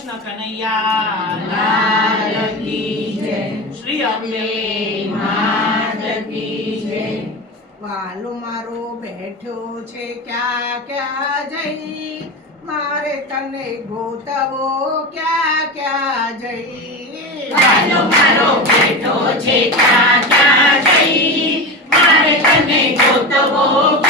કૃષ્ણ કનૈયા શ્રી અંબે વાલો મારો બેઠ્યો છે ક્યાં ક્યાં જઈ મારે તને ગોતવો ક્યાં ક્યાં જઈ વાલો મારો બેઠો છે ક્યાં ક્યાં જઈ મારે તને ગોતવો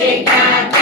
Chicago.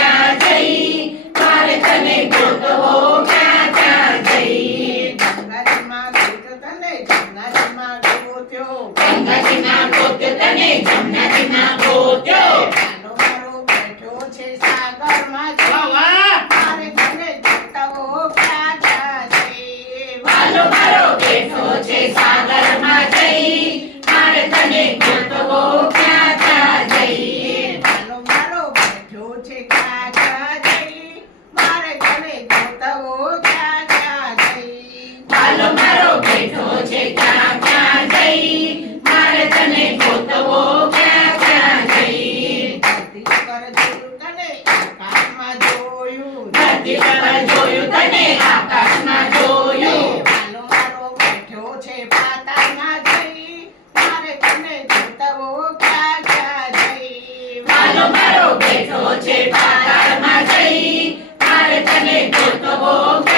હાલો મારો બેઠો છે ક્યાં ક્યાં જઈ? મારે તને ગોતવો મારો બેઠો છે પાતાળમાં જઈ. મારે તને ગોતવો ક્યાં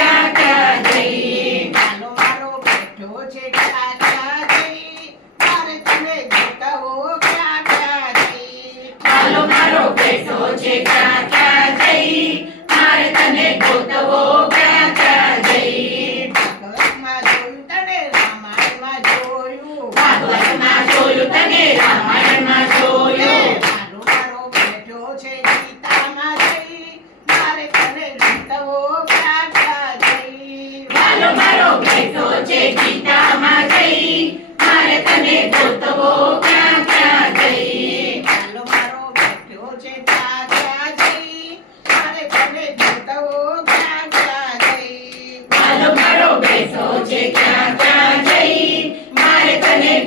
Exactly.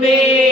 me.